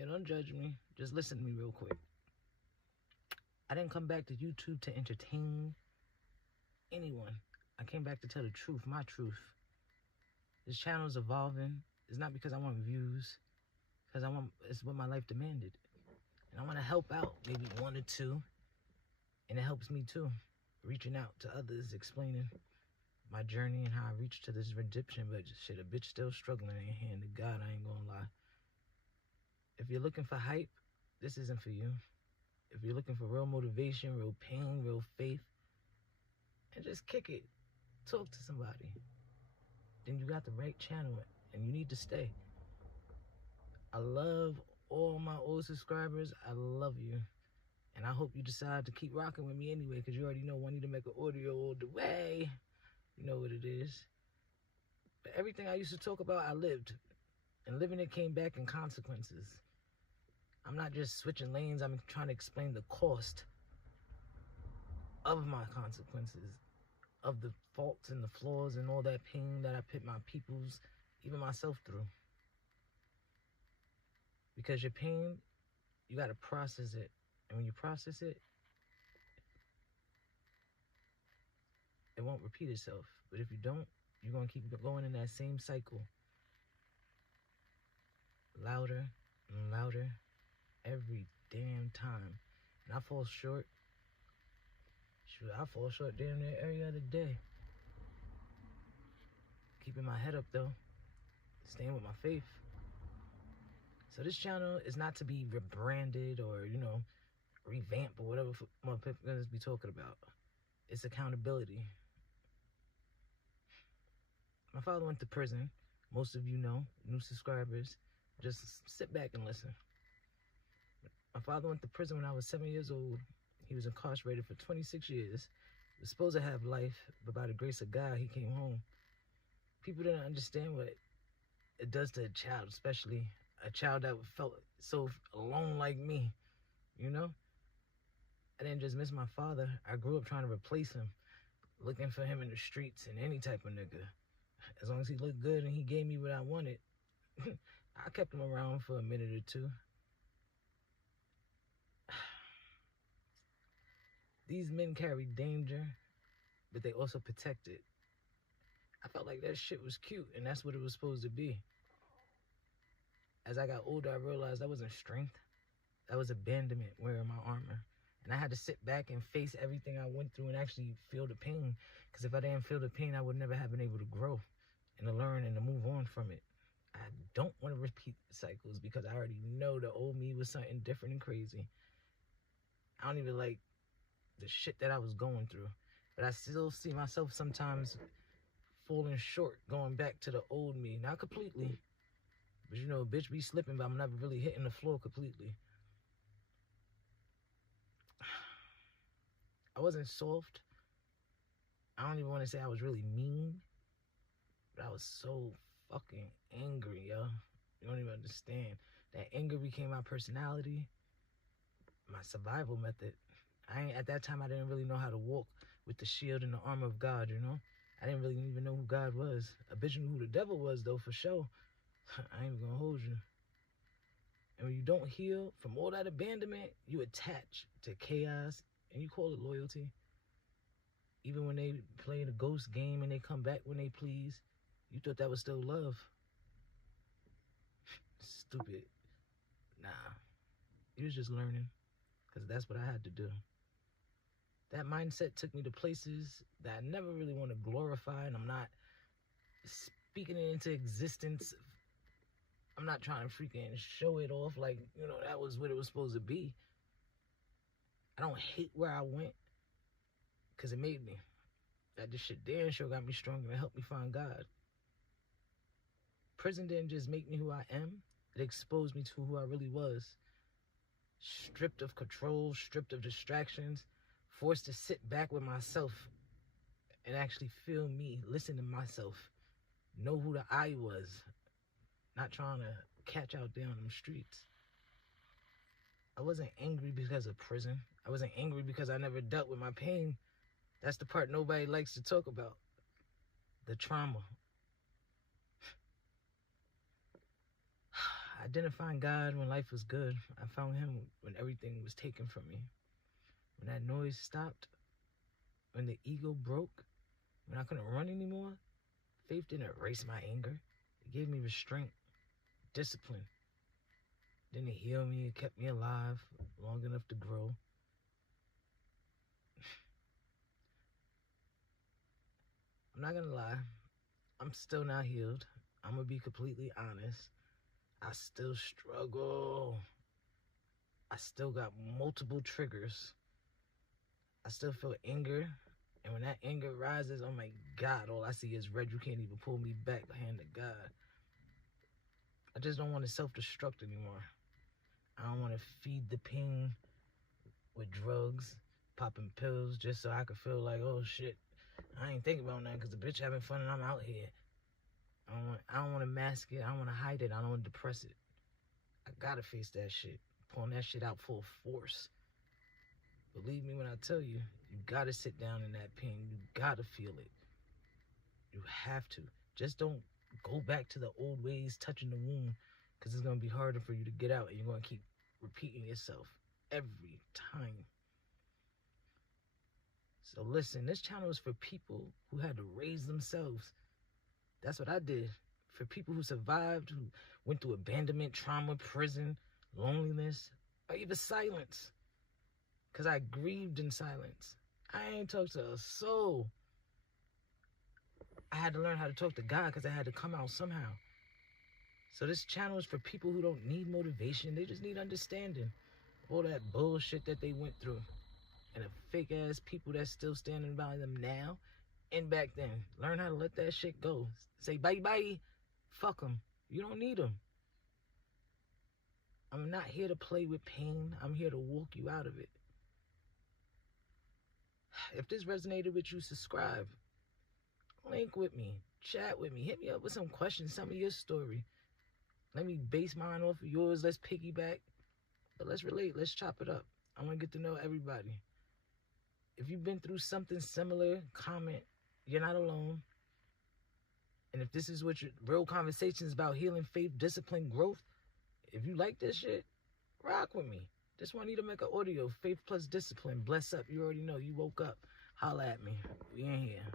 Yeah, don't judge me. Just listen to me real quick. I didn't come back to YouTube to entertain anyone. I came back to tell the truth, my truth. This channel is evolving. It's not because I want views, because it's what my life demanded. And I want to help out maybe one or two. And it helps me too. Reaching out to others, explaining my journey and how I reached to this redemption. But shit, a bitch still struggling in hand to God, I ain't gonna lie. If you're looking for hype, this isn't for you. If you're looking for real motivation, real pain, real faith, and just kick it, talk to somebody, then you got the right channel and you need to stay. I love all my old subscribers. I love you. And I hope you decide to keep rocking with me anyway, because you already know I need to make an audio all the way. You know what it is. But everything I used to talk about, I lived. And living it came back in consequences. I'm not just switching lanes. I'm trying to explain the cost of my consequences, of the faults and the flaws and all that pain that I put my peoples, even myself, through. Because your pain, you got to process it. And when you process it, it won't repeat itself. But if you don't, you're going to keep going in that same cycle. Louder and louder every damn time. And I fall short. Shoot, I fall short damn near every other day. Keeping my head up though. Staying with my faith. So this channel is not to be rebranded or, revamped or whatever motherfuckers be talking about. It's accountability. My father went to prison. Most of you know, new subscribers. Just sit back and listen. My father went to prison when I was 7 years old. He was incarcerated for 26 years. He was supposed to have life, but by the grace of God, he came home. People didn't understand what it does to a child, especially a child that felt so alone like me, I didn't just miss my father. I grew up trying to replace him, looking for him in the streets and any type of nigga. As long as he looked good and he gave me what I wanted, I kept him around for a minute or two. These men carry danger, but they also protect it. I felt like that shit was cute, and that's what it was supposed to be. As I got older, I realized that wasn't strength. That was abandonment, wearing my armor. And I had to sit back and face everything I went through and actually feel the pain. Because if I didn't feel the pain, I would never have been able to grow and to learn and to move on from it. I don't want to repeat the cycles because I already know the old me was something different and crazy. I don't even like the shit that I was going through. But I still see myself sometimes falling short, going back to the old me. Not completely. But a bitch be slipping, but I'm never really hitting the floor completely. I wasn't soft. I don't even want to say I was really mean. But I was so fucking angry, yo. You don't even understand. That anger became my personality, my survival method. At that time, I didn't really know how to walk with the shield and the armor of God, I didn't really even know who God was. A bitch knew who the devil was, though, for sure. I ain't even gonna hold you. And when you don't heal from all that abandonment, you attach to chaos, and you call it loyalty. Even when they play the ghost game and they come back when they please, you thought that was still love. Stupid. Nah. You was just learning, because that's what I had to do. That mindset took me to places that I never really want to glorify, and I'm not speaking it into existence. I'm not trying to freaking show it off like, that was what it was supposed to be. I don't hate where I went, because it made me. That this shit damn sure got me stronger and helped me find God. Prison didn't just make me who I am. It exposed me to who I really was. Stripped of control, stripped of distractions, forced to sit back with myself and actually feel me, listen to myself, know who the I was, not trying to catch out there on them streets. I wasn't angry because of prison. I wasn't angry because I never dealt with my pain. That's the part nobody likes to talk about. The trauma. I I didn't find God when life was good. I found him when everything was taken from me. When that noise stopped, when the ego broke, when I couldn't run anymore, faith didn't erase my anger. It gave me restraint, discipline. Then it healed me, it kept me alive long enough to grow. I'm not gonna lie, I'm still not healed. I'm gonna be completely honest. I still struggle. I still got multiple triggers. I still feel anger. And when that anger rises, oh my God, all I see is red. You can't even pull me back, hand to God. I just don't want to self-destruct anymore. I don't want to feed the pain with drugs, popping pills, just so I could feel like, oh shit, I ain't thinking about nothing because the bitch having fun and I'm out here. I don't want to mask it. I don't want to hide it. I don't want to depress it. I gotta face that shit. Pulling that shit out full force. Believe me when I tell you, you gotta sit down in that pain. You gotta feel it. You have to. Just don't go back to the old ways, touching the wound, because it's gonna be harder for you to get out, and you're gonna keep repeating yourself every time. So listen, this channel is for people who had to raise themselves. That's what I did. For people who survived, who went through abandonment, trauma, prison, loneliness, or even silence. Because I grieved in silence. I ain't talked to a soul. I had to learn how to talk to God because I had to come out somehow. So this channel is for people who don't need motivation. They just need understanding. All that bullshit that they went through. And the fake ass people that's still standing by them now and back then. Learn how to let that shit go. Say bye-bye. Fuck them. You don't need them. I'm not here to play with pain. I'm here to walk you out of it. If this resonated with you, subscribe. Link with me. Chat with me. Hit me up with some questions. Tell me your story. Let me base mine off of yours. Let's piggyback. But let's relate. Let's chop it up. I want to get to know everybody. If you've been through something similar, comment. You're not alone. And if this is what your real conversations about healing, faith, discipline, growth, if you like this shit, rock with me. Just want you to make an audio. Faith plus discipline. Bless up. You already know. You woke up. Holla at me. We in here.